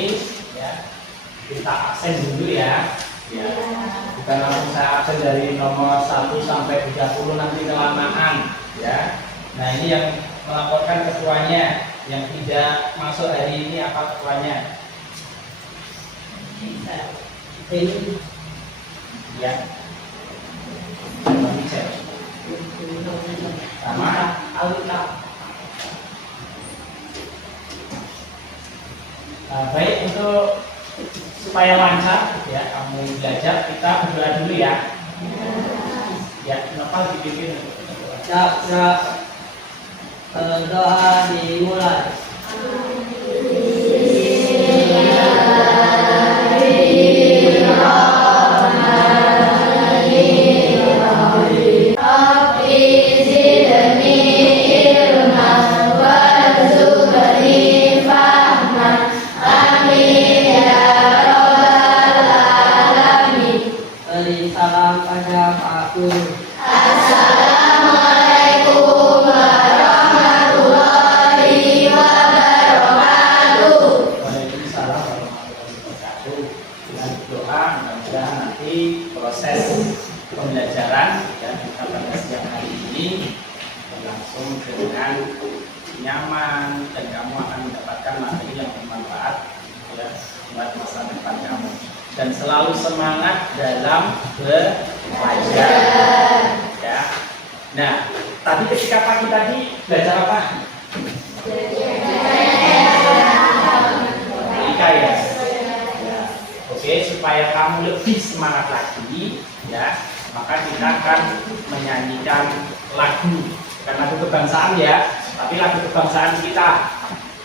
ini ya kita absen dulu ya. Ya. Bukan langsung saya absen dari nomor 1 sampai 30 nanti kelamaan ya. Nah, ini yang melaporkan ketuanya, yang tidak masuk hari ini apa ketuanya? Ini ya. Kami cek. Sama Alika. Baik, untuk supaya lancar ya kamu belajar, kita berdoa dulu ya. Ya, kenapa dipimpin? Doa dimulai. Salam pada Pak Guru. Assalamualaikum warahmatullahi wabarakatuh. Waalaikumsalam warahmatullahi wabarakatuh. Dengan doa mudah-mudahan nanti proses pembelajaran yang kita pada siang hari ini berlangsung dengan nyaman dan kamu akan mendapatkan materi yang bermanfaat ya buat masa depan kamu. Dan selalu semangat dalam belajar ya. Nah, tadi ketika pagi tadi belajar apa? Matematika ya. Oke, supaya kamu lebih semangat lagi ya, maka kita akan menyanyikan lagu, bukan lagu kebangsaan ya, tapi lagu kebangsaan kita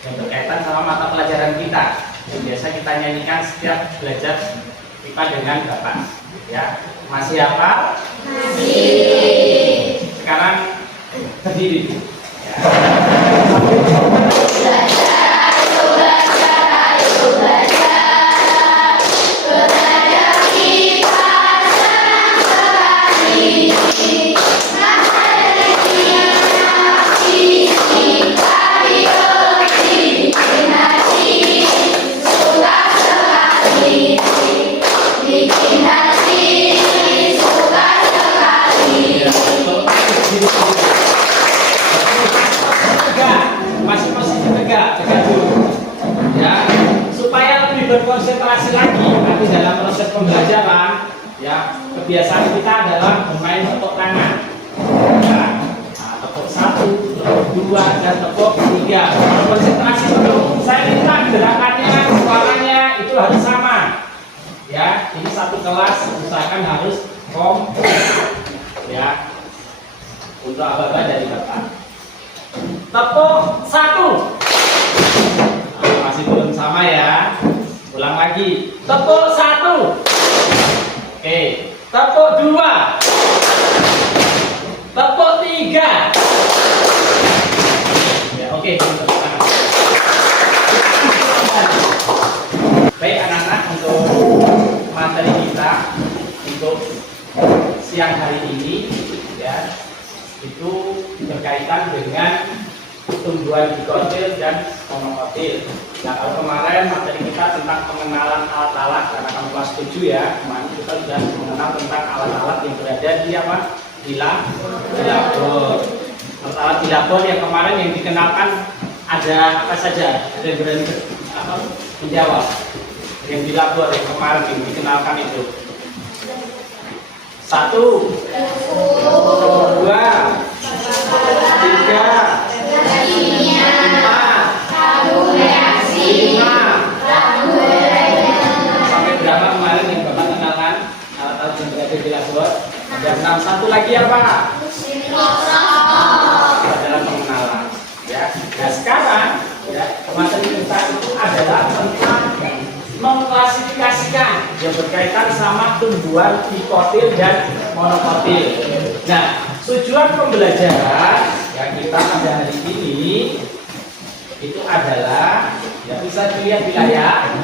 yang berkaitan sama mata pelajaran kita. Yang biasa kita nyanyikan setiap belajar IPA dengan Bapak ya. Masih hafal? Masih. Sekarang berdiri ya. Masih posisi tegak dulu ya, supaya lebih berkonsentrasi lagi nanti dalam proses pembelajaran ya. Kebiasaan kita adalah bermain tepuk tangan ya. Nah, tepuk 1, tepuk 2, dan tepuk 3. Konsentrasi dulu. Saya minta gerakannya, suaranya itu harus sama ya. Ini satu kelas usahakan harus kompak ya. Untuk ababa dari Bapak. Tepuk 1. Masih belum sama ya. Ulang lagi. Tepuk 1. Oke. Tepuk 2. Tepuk 3. Ya, oke. Tepuk tangan. Baik anak-anak, untuk materi kita untuk siang hari ini ya, itu berkaitan dengan tumbuhan dikotil dan monokotil. Nah, kalau kemarin materi kita tentang pengenalan alat-alat, karena kamu kelas 7 ya, kemarin kita sudah mengenal tentang alat-alat yang berada di apa? Di labor. Alat-alat di labor yang kemarin yang dikenalkan ada apa saja? Ada yang berani menjawab. Yang di labor yang kemarin yang dikenalkan itu. 1, 2, 3, 4, 5. Sampai berapa kemarin yang Bapak kenalkan alat-alat yang berada di labor? Ada 6. Satu lagi apa? Adalah pengenalan ya. Nah, sekarang ya, materi kita itu adalah tentang mengklasifikasikan yang berkaitan sama tumbuhan dikotil dan monokotil. Nah, tujuan pembelajaran yang kita pada hari ini itu adalah ya, bisa dilihat di layar.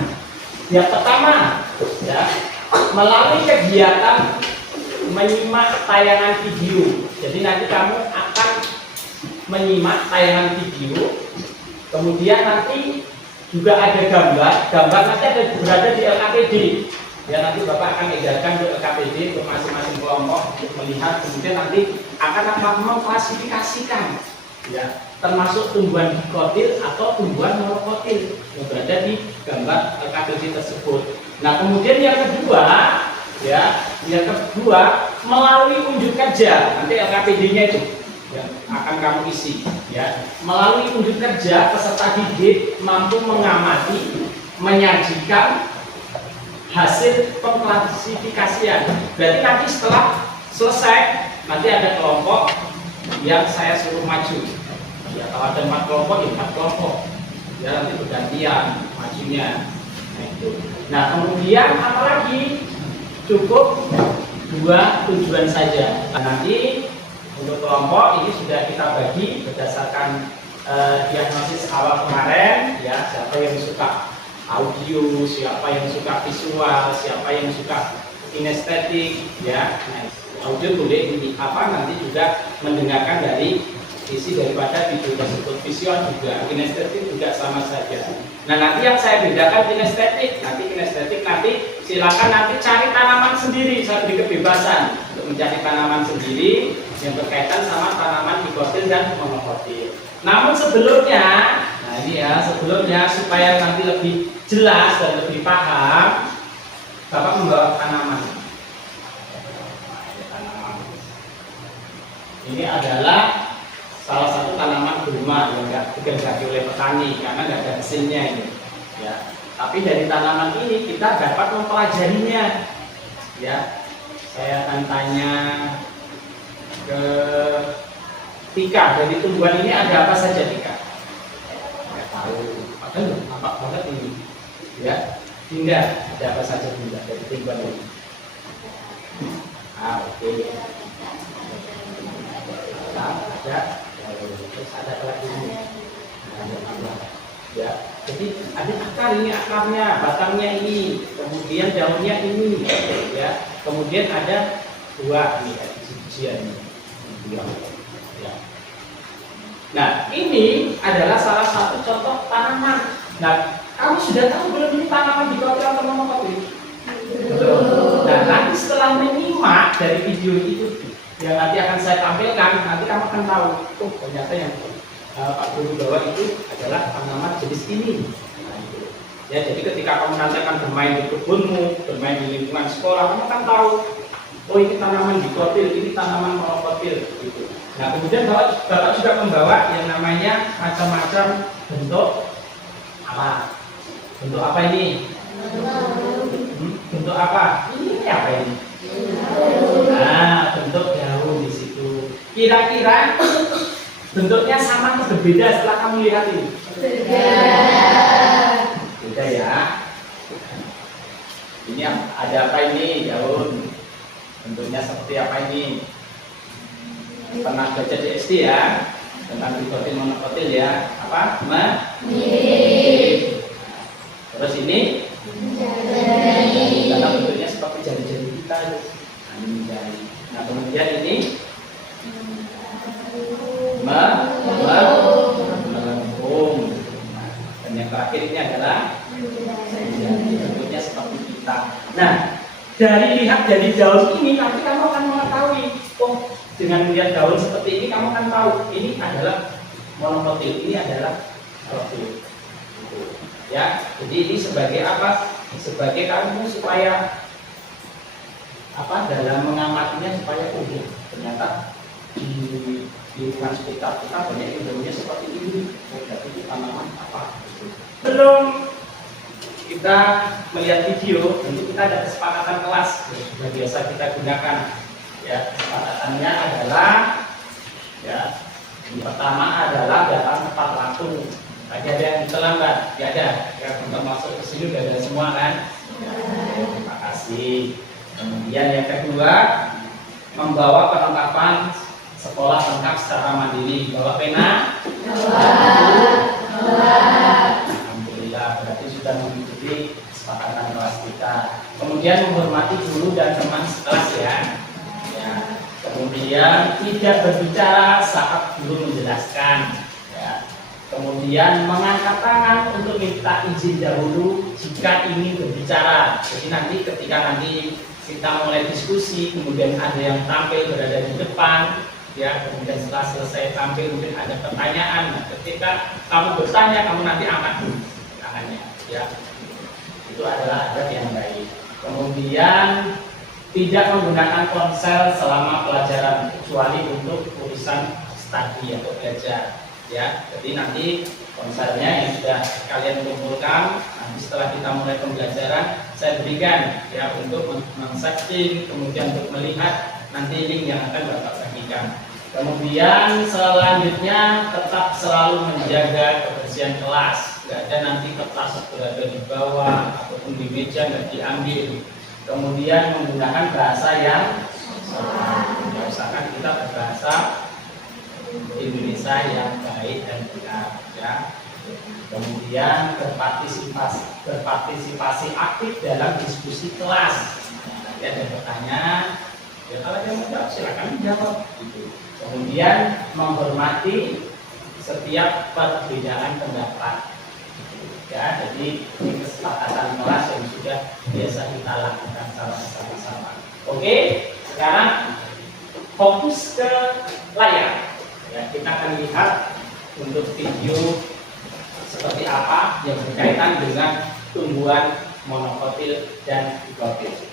Yang pertama ya, melalui kegiatan menyimak tayangan video. Jadi nanti kamu akan menyimak tayangan video, kemudian nanti juga ada gambar nanti ada berada di LKPD. Ya nanti Bapak akan edarkan ke LKPD untuk masing-masing kelompok untuk melihat, kemudian nanti akan mengklasifikasikan ya termasuk tumbuhan dikotil atau tumbuhan monokotil yang berada di gambar LKPD tersebut. Nah kemudian yang kedua melalui unjuk kerja nanti LKPD-nya itu yang akan kamu isi ya. Melalui unjuk kerja peserta didik mampu mengamati, menyajikan hasil pengklasifikasian. Berarti nanti setelah selesai nanti ada kelompok yang saya suruh maju. Ya kalau ada 4 kelompok ya 4 kelompok. Ya nanti bergantian majunya. Nah kemudian apalagi cukup 2 tujuan saja. Nah, nanti untuk kelompok ini sudah kita bagi berdasarkan diagnosis awal kemarin ya, siapa yang suka audio, siapa yang suka visual, siapa yang suka kinestetik ya. Nah, audio boleh nanti juga mendengarkan dari isi daripada video tersebut. Visual juga, kinestetik juga sama saja. Nah nanti yang saya bedakan kinestetik nanti silakan nanti cari tanaman sendiri, saya beri kebebasan untuk mencari tanaman sendiri yang berkaitan sama tanaman dikotil dan monokotil. Namun sebelumnya, nah ini ya sebelumnya supaya nanti lebih jelas dan lebih paham, Bapak membawa tanaman. Ini adalah salah satu tanaman gulma yang nggak digendaki oleh petani karena nggak ada mesinnya ini. Ya. Tapi dari tanaman ini kita dapat mempelajarinya. Ya, saya akan tanya ke Tika, dari tumbuhan ini ada apa saja Tika? Nggak tahu. Padahal nampak banget ini. Ya, Dinda, ada apa saja Dinda dari tumbuhan ini? Oke. Ada. Terus ada lagi ini. Ya, jadi ada akar ini akarnya, batangnya ini, kemudian daunnya ini, ya, kemudian ada buah ini, biji-bijian ini. Ya. Nah, ini adalah salah satu contoh tanaman. Nah, kamu sudah tahu belum ini tanaman dikotil atau monokotil? Betul. Nah, nanti setelah menyimak dari video itu yang nanti akan saya tampilkan, nanti kamu akan tahu, oh ternyata yang Pak Guru bawa itu adalah tanaman jenis ini. Nah, itu. Ya, jadi ketika kamu nanti akan bermain di kebunmu, bermain di lingkungan sekolah, kamu akan tahu, oh ini tanaman dikotil, ini tanaman monokotil. Gitu. Nah, kemudian Bapak juga membawa yang namanya macam-macam bentuk apa? Bentuk apa ini? Bentuk apa? Ini apa ini? Nah, bentuk daun di situ. Kira-kira bentuknya sama atau berbeda setelah kamu lihat ini? Beda ya. Ini ada apa ini? Daun. Bentuknya seperti apa ini? Pernah baca di SD ya? Tentang dikotil monokotil ya? Apa? Mirip. Terus ini? Karena bentuknya seperti jari-jari kita. Nah kemudian ini melengkung. Dan yang terakhir ini adalah bentuknya seperti kita. Nah, dari lihat dari daun ini nanti kamu akan mengetahui, oh dengan melihat daun seperti ini kamu akan tahu ini adalah monokotil, ini adalah kotil. Ya, jadi ini sebagai apa? Sebagai kamu supaya apa? Dalam mengamatinya supaya ternyata di lingkungan sekitar kita banyak yang daunnya seperti ini. Berarti itu tanaman apa? Belum kita melihat video, tentu kita ada kesepakatan kelas yang biasa kita gunakan. Ya, kesepakatannya adalah ya, yang pertama adalah datang tepat waktu. Tadi ada yang terlambat, ya ada. Yang untuk masuk ke sini sudah ada semua kan? Ya, terima kasih. Kemudian yang kedua, membawa perlengkapan sekolah lengkap secara mandiri. Bawa pena? Alhamdulillah, berarti sudah mengikuti kesepakatan kelas kita. Kemudian menghormati guru dan teman sekelas ya. Ya. Kemudian tidak berbicara saat guru menjelaskan. Ya. Kemudian mengangkat tangan untuk minta izin dahulu jika ingin berbicara. Jadi nanti ketika kita mulai diskusi, kemudian ada yang tampil berada di depan, ya, kemudian setelah selesai tampil mungkin ada pertanyaan. Nah, ketika kamu bertanya, kamu nanti angkat dulu tangannya, ya. Itu adalah adab yang baik. Kemudian tidak menggunakan ponsel selama pelajaran kecuali untuk urusan studi atau belajar, ya. Jadi nanti ponselnya yang sudah kalian kumpulkan, nanti setelah kita mulai pembelajaran saya berikan, ya, untuk men-setting, kemudian untuk melihat nanti link yang akan Bapak bagikan. Kemudian selanjutnya tetap selalu menjaga kebersihan kelas. Tidak ada nanti kertas berada di bawah ataupun di meja nggak diambil. Kemudian menggunakan bahasa yang sopan. Ya, usahakan kita berbahasa Indonesia yang baik dan benar, ya. Kemudian berpartisipasi aktif dalam diskusi kelas. Nanti ada pertanyaan, ya, kalau ada yang mau jawab silakan jawab. Gitu. Kemudian menghormati setiap perbedaan pendapat. Ya, jadi ini kesepakatan kelas yang sudah biasa kita lakukan sama-sama. Oke, sekarang fokus ke layar. Ya, kita akan lihat untuk video seperti apa yang berkaitan dengan tumbuhan monokotil dan dikotil.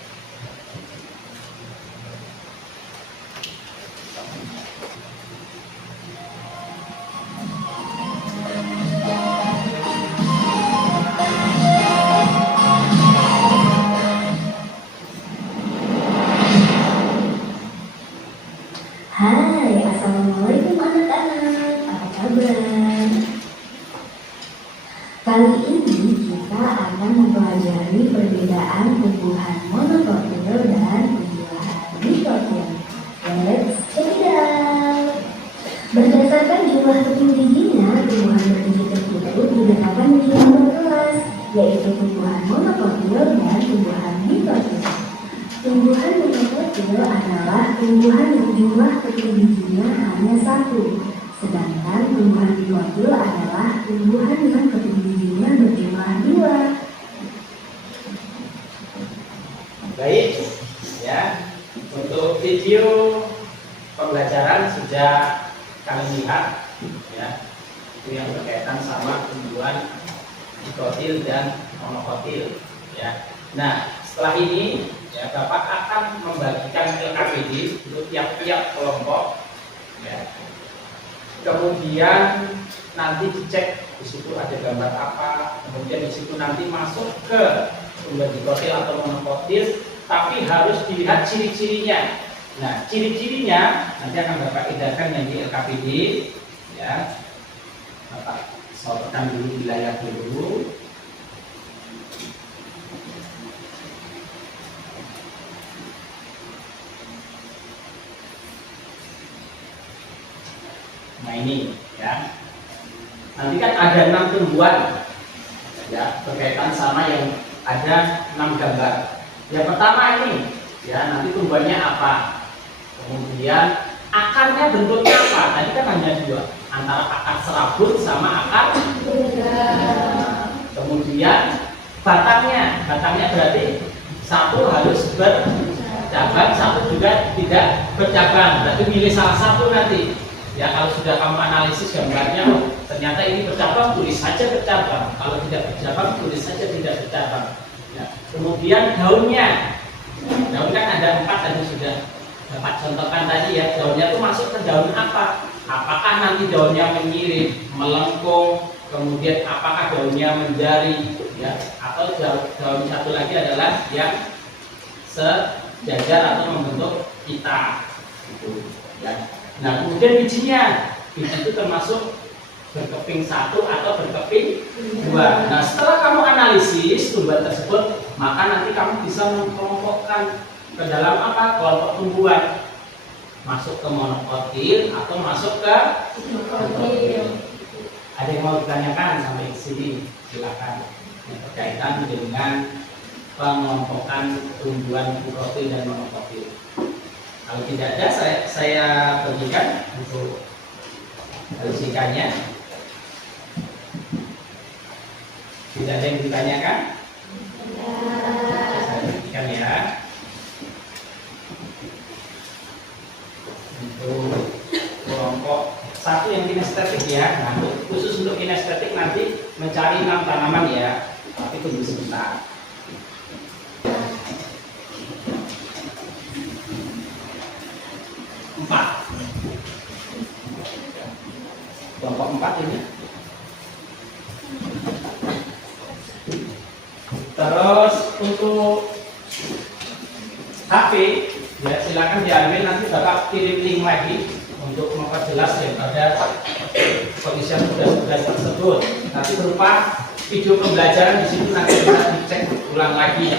Hai, assalamualaikum anak-anak, apa kabar? Kali ini kita akan mempelajari perbedaan tumbuhan monokotil dan tumbuhan dikotil. Let's check it out. Berdasarkan jumlah keping bijinya, tumbuhan berbiji tersebut dibedakan menjadi dua kelas, yaitu tumbuhan monokotil dan tumbuhan dikotil. Tumbuhan monokotil adalah tumbuhan yang jumlah keping bijinya hanya satu, sedangkan tumbuhan dikotil adalah tumbuhan yang keping bijinya berjumlah dua. Baik, ya. Untuk video pembelajaran sudah kalian lihat, ya. Itu yang berkaitan sama tumbuhan dikotil dan monokotil, ya. Nah, setelah ini, ya, Bapak akan membagikan LKPD untuk tiap-tiap kelompok, ya. Kemudian nanti dicek di situ ada gambar apa, kemudian di situ nanti masuk ke tumbuhan dikotil atau monokotil, tapi harus dilihat ciri-cirinya. Nah, ciri-cirinya nanti akan Bapak edarkan yang di LKPD, ya. Bapak sorotkan dulu di layar dulu. Nah ini, ya. Nanti kan ada 6 tumbuhan, ya, berkaitan sama yang ada 6 gambar. Yang pertama ini, ya, nanti tumbuhannya apa? Kemudian akarnya bentuknya apa? Tadi kan hanya 2, antara akar serabut sama akar. Kemudian batangnya berarti satu harus bercabang, satu juga tidak bercabang. Berarti pilih salah satu nanti. Ya, kalau sudah kamu analisis gambarnya, oh, ternyata ini bercabang, tulis saja bercabang. Kalau tidak bercabang, tulis saja tidak bercabang. Ya. Kemudian daunnya, daun kan ada 4 tadi sudah Bapak contohkan tadi, ya. Daunnya itu masuk ke daun apa? Apakah nanti daunnya menyirip, melengkung, kemudian apakah daunnya menjari, ya? Atau daun satu lagi adalah yang sejajar atau membentuk pita, gitu, ya. Nah, kemudian bijinya, biji itu termasuk berkeping 1 atau berkeping 2. Nah, setelah kamu analisis tumbuhan tersebut, maka nanti kamu bisa mengkelompokkan ke dalam apa? Kelompok tumbuhan. Masuk ke monokotil atau masuk ke dikotil. Ada yang mau ditanyakan sampai ke sini? Silakan. Yang berkaitan dengan pengelompokan tumbuhan dikotil dan monokotil. Kalau tidak ada, saya bagikan untuk logikanya. Tidak ada yang ditanyakan? Saya berikan ya. Untuk kelompok satu yang kinestetik ya. Nah, khusus untuk kinestetik nanti mencari 6 tanaman ya. Tapi tunggu sebentar. Kelompok 4 ini. Terus untuk HP ya silakan diambil, nanti Bapak kirim link lagi untuk memperjelas daripada pengisian tugas-tugas tersebut. Nanti berupa video pembelajaran di situ nanti bisa dicek ulang lagi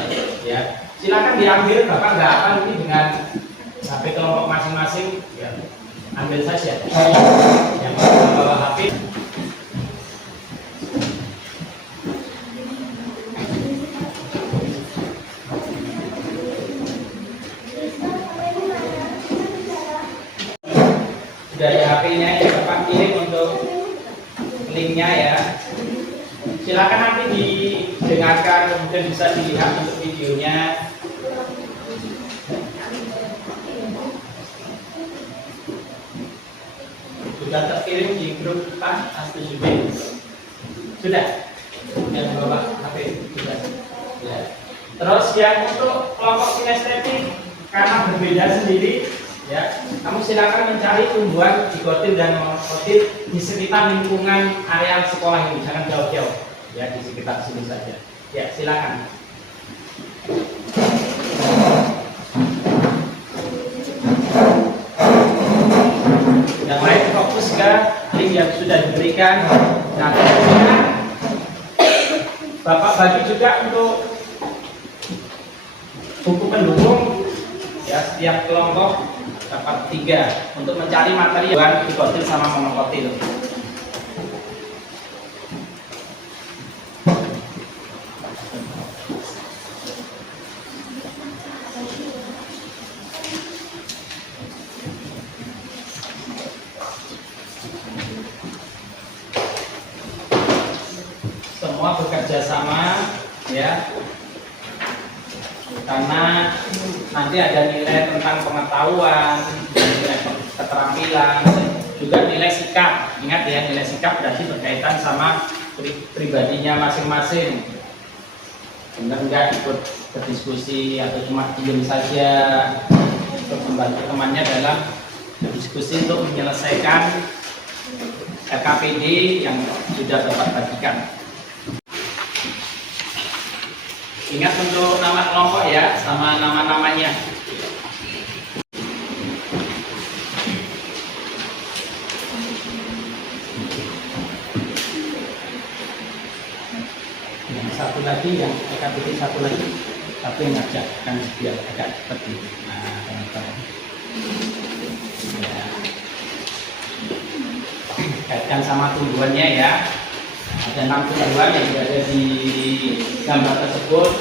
ya. Silakan diambil, Bapak nggak apa ini dengan HP kelompok masing-masing ya. Ambil saja yang membawa HP. Dari HP-nya ya Bapak kirim untuk linknya ya. Silakan nanti didengarkan, kemudian bisa dilihat untuk videonya. Sudah terkirim di grup kita Astujubi. Sudah? Yang bawa HP sudah. Ya. Terus yang untuk kelompok kinestetik karena berbeda sendiri, ya, kamu silakan mencari tumbuhan digotil dan monokotil di sekitar lingkungan area sekolah ini, jangan jauh-jauh, ya di sekitar sini saja. Ya, silakan. Yang lain fokus ke link yang sudah diberikan. Nah, kemudian Bapak bagi juga untuk buku pendukung, ya setiap kelompok dapat 3 untuk mencari materi yang digotil sama monokotil. Semua bekerja sama ya, karena nanti ada nilai tentang pengetahuan, nilai keterampilan, juga nilai sikap. Ingat ya, nilai sikap berarti berkaitan sama pribadinya masing-masing. Benar nggak ikut berdiskusi atau cuma diam saja, untuk membantu temannya dalam berdiskusi untuk menyelesaikan LKPD yang sudah Bapak bagikan. Ingat untuk nama kelompok ya, sama nama-namanya. Yang satu lagi, yang LKPD satu lagi, tapi yang ngajak kan biar agak seperti ini. Nah, teman-teman. Ya. Kaitkan sama tumbuhannya ya. Ada 6 tumbuhan yang berada di gambar tersebut.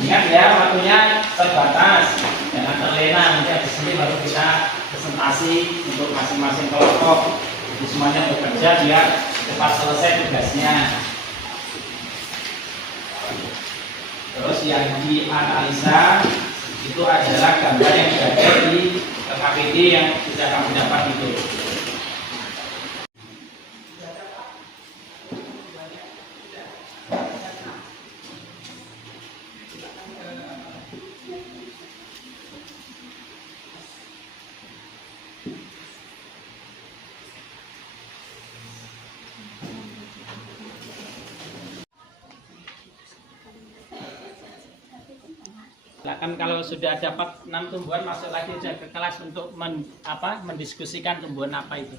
Ingat ya, waktunya terbatas, jangan terlena. Nanti di sini baru kita presentasi untuk masing-masing kelompok. Jadi semuanya bekerja biar cepat selesai tugasnya. Terus yang dianalisa itu adalah gambar yang berada di LKPD yang sudah kamu dapat itu. silakan kalau sudah dapat 6 tumbuhan masuk lagi aja ke kelas untuk mendiskusikan tumbuhan apa itu.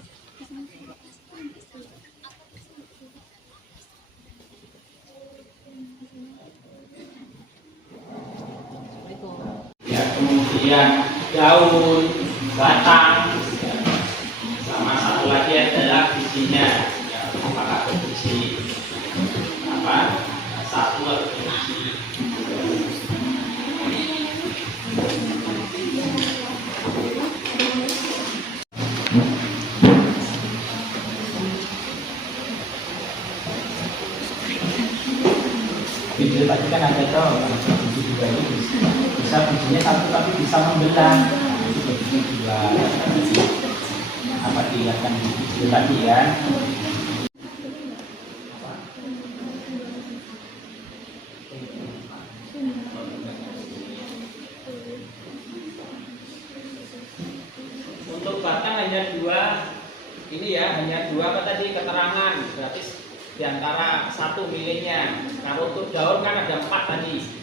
Ya, kemudian daun, batang, ya. Sama satu lagi adalah bijinya. Ya, apakah berbiji satu atau berbiji. Video tadi kan ada tuh, biji juga itu bisa bijinya satu tapi bisa membelah. Itu begitu juga. Apa dilihatkan di video tadi ya? Untuk batang hanya 2. Ini ya hanya 2 apa tadi keterangan, berarti di antara 1 milihnya. Kalau untuk daun kan ada 4 tadi.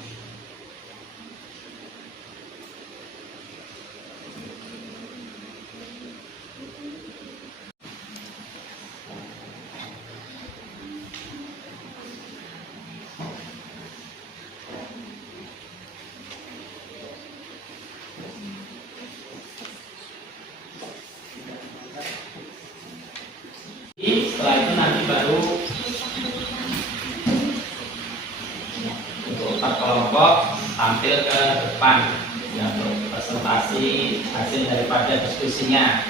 Setelah itu nanti baru untuk 4 kelompok tampil ke depan ya, untuk presentasi hasil daripada diskusinya.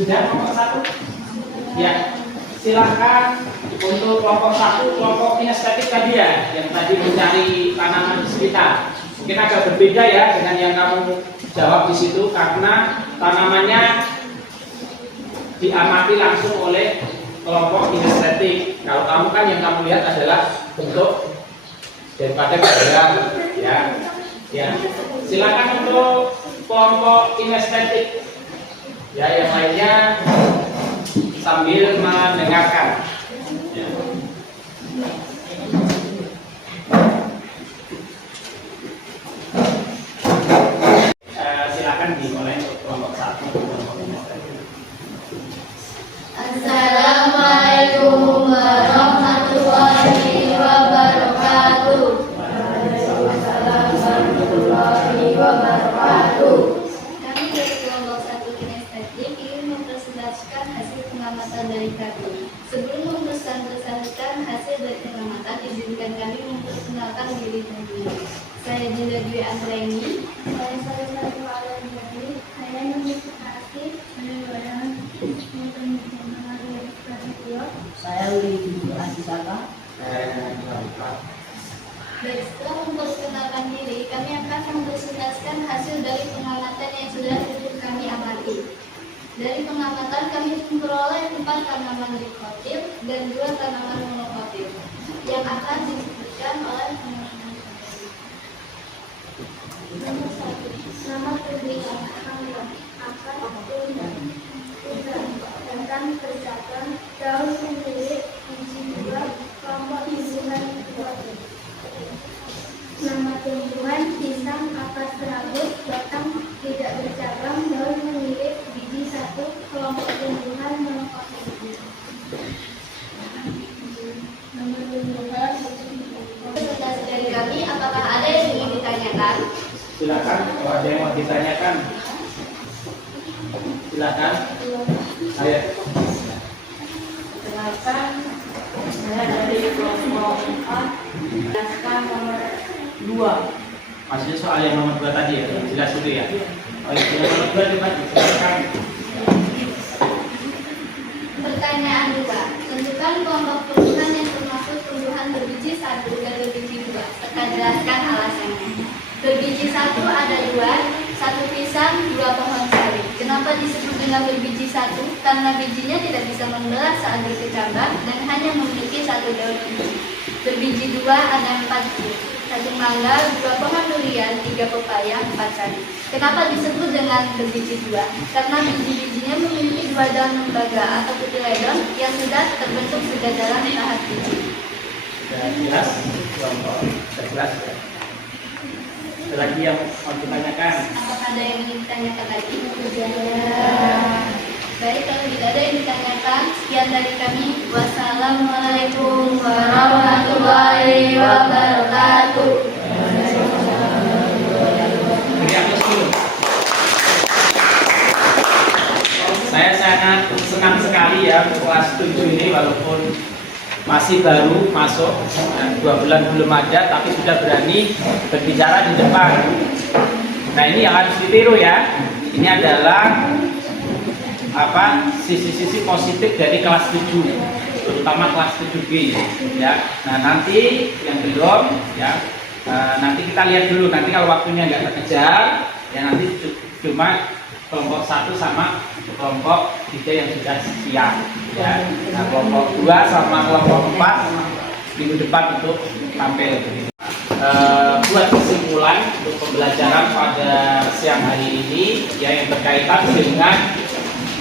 Sudah kelompok 1? Ya, silakan untuk kelompok 1, kelompok kinestetik tadi ya, yang tadi mencari tanaman di sekitar. Mungkin agak berbeda ya dengan yang kamu jawab di situ karena tanamannya diamati langsung oleh kelompok kinestetik. Kalau kamu kan yang kamu lihat adalah bentuk daripada gambaran ya. Ya, silakan untuk kelompok kinestetik. Ya, yang lainnya sambil mendengarkan. Ya. Silakan dimulai untuk kelompok 1. Assalamualaikum warahmatullahi wabarakatuh. Waalaikumsalam warahmatullahi wabarakatuh. Kami dari kelompok 1 kinestetik ingin mempresentasikan hasil pengamatan dari kami. Sebelum mempresentasikan hasil dari pengamatan, izinkan kami memperkenalkan diri kami. Saya Dinda Dwi Anggreni. Saya Sari Alandani. Saya Nuni Sukasi. Saya Uli Asisaka. Baik, setelah memperkenalkan diri, kami akan mempresentasikan hasil dari pengamatan yang sudah kami amati. Dari pengamatan kami memperoleh 4 tanaman dikotil dan 2 tanaman monokotil yang akan disebutkan oleh teman-teman. Nomor 1, nama pendidikan akan tentang percakapan daun sendiri fungsi 2 kelompok hubungan dikotil. Nama tumbuhan pisang akas serabut, batang tidak bercabang, daun mengirit, biji 1, kelompok tumbuhan monokotil. Nomor tumbuhan presentasi dari kami, apakah ada yang ingin ditanyakan? Silakan kalau ada yang mau ditanyakan. Silakan. Ayo. Silakan. Saya dari kelompok 4. Jelaskan nomor 2. Maksudnya soal yang nomor 2 tadi ya, jelas itu ya. Oh, yang nomor 2 silakan. Pertanyaan 2. Tentukan kelompok tumbuhan yang termasuk tumbuhan berbiji 1 dan berbiji 2. Serta jelaskan alasannya. Berbiji satu ada dua, satu pisang, dua pohon sari. Kenapa disebut dengan berbiji satu? Karena bijinya tidak bisa membelah saat berkecambah dan hanya memiliki satu daun biji. Berbiji dua ada empat buah, satu mangga, dua pohon durian, tiga pepaya, empat sari. Kenapa disebut dengan berbiji dua? Karena biji-bijinya memiliki dua daun lembaga atau putiledon yang sudah terbentuk sejak dalam tahap biji. Sudah jelas? Sudah jelas ya? Ada lagi yang mau ditanyakan? Apakah ada yang ingin ditanyakan lagi? Baik, kalau tidak ada yang ditanyakan, sekian dari kami. Wassalamualaikum warahmatullahi wabarakatuh. Beri aplaus dulu. Saya sangat senang sekali ya kelas 7 ini, walaupun masih baru masuk, 2 bulan belum ada, tapi sudah berani berbicara di depan. Nah, ini yang harus ditiru ya. Ini adalah sisi-sisi positif dari kelas 7, terutama kelas 7B ya. Nah, nanti yang belum ya, nanti kita lihat dulu. Nanti kalau waktunya nggak terkejar ya, nanti cuma kelompok 1 sama kelompok 3 yang sudah siap ya. Nah, kelompok 2 sama kelompok 4 minggu depan untuk tampil. Buat kesimpulan untuk pembelajaran pada siang hari ini ya, yang berkaitan dengan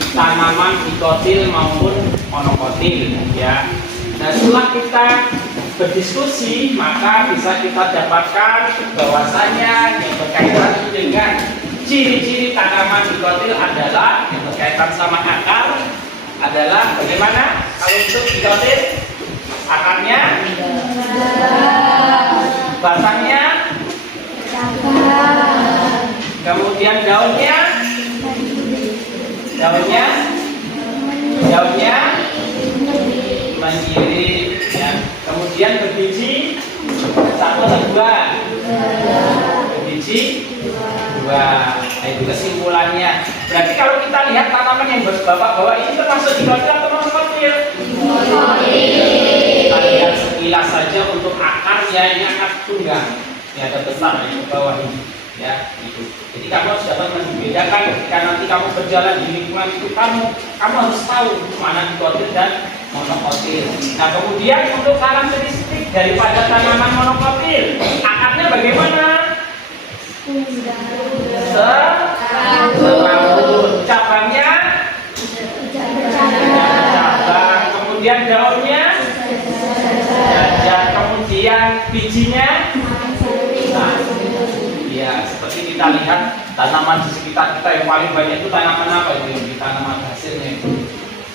tanaman dikotil maupun monokotil ya. Nah, setelah kita berdiskusi, maka bisa kita dapatkan bahwasanya yang berkaitan dengan ciri-ciri tanaman dikotil adalah yang berkaitan sama akar adalah bagaimana kalau untuk dikotil? Akarnya, batangnya, kemudian daunnya mengirit ya. Kemudian berbiji 1 atau 2? Berbiji 2. Nah, itu kesimpulannya. Berarti kalau kita lihat tanaman yang Bapak-bapak ini termasuk dikotil atau monokotil? Kita lihat sekilas saja untuk akarnya, ini akar tunggang. Ini ada besar di bawah ini ya, itu. Jadi kamu harus dapat membedakan ketika nanti kamu berjalan di lingkungan itu, kamu harus tahu mana dikotil dan monokotil. Nah, kemudian untuk karakteristik daripada tanaman monokotil, akarnya bagaimana? Serambut. Cabangnya cabang. Kemudian daunnya dan kemudian bijinya. Nah, ya, seperti kita lihat tanaman di sekitar kita yang paling banyak itu tanaman apa itu yang tanaman hasilnya itu?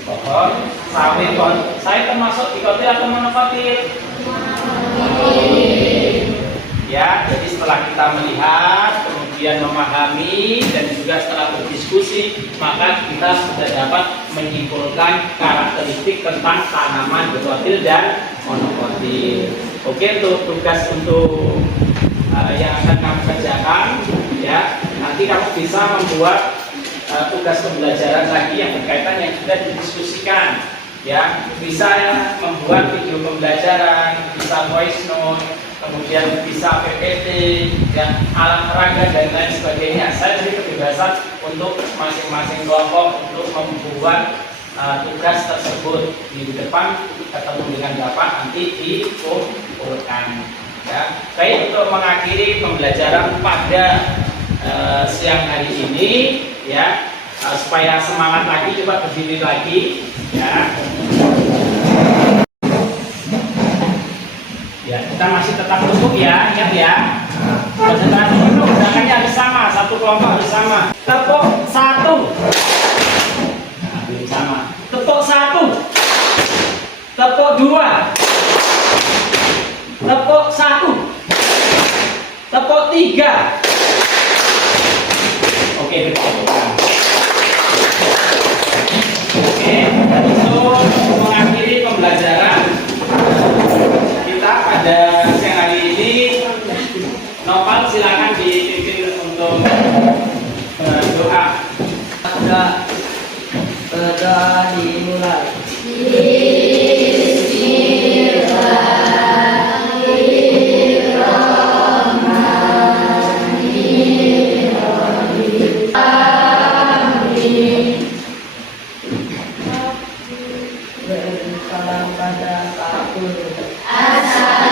Pohon sawit. Pohon sawit termasuk dikotil atau monokotil? Ya, jadi setelah kita melihat, kemudian memahami dan juga setelah berdiskusi, maka kita sudah dapat menyimpulkan karakteristik tentang tanaman dikotil dan monokotil. Oke, untuk tugas yang akan kamu kerjakan ya, nanti kamu bisa membuat tugas pembelajaran lagi yang berkaitan yang sudah didiskusikan ya. Bisa membuat video pembelajaran, bisa voice note, kemudian bisa PPT dan alat peraga dan lain sebagainya. Saya beri kebebasan untuk masing-masing kelompok untuk membuat tugas tersebut. Minggu depan ketemu dengan Bapak nanti diukurkan ya. Baik, untuk mengakhiri pembelajaran pada siang hari ini ya, supaya semangat lagi, coba berdiri lagi ya. Ya, kita masih tetap duduk ya, ingat ya. Konsentrasi dulu, gerakannya harus sama, satu kelompok harus sama. Tepuk 1. Nah, belum sama. Tepuk 1. Tepuk 2. Tepuk 1. Tepuk 3. Oke, betul. Oke, untuk mengakhiri pembelajaran kita pada siang hari ini, Nopal silakan dipimpin untuk berdoa. Berdoa dimulai. wabarakatuh. Assalamualaikum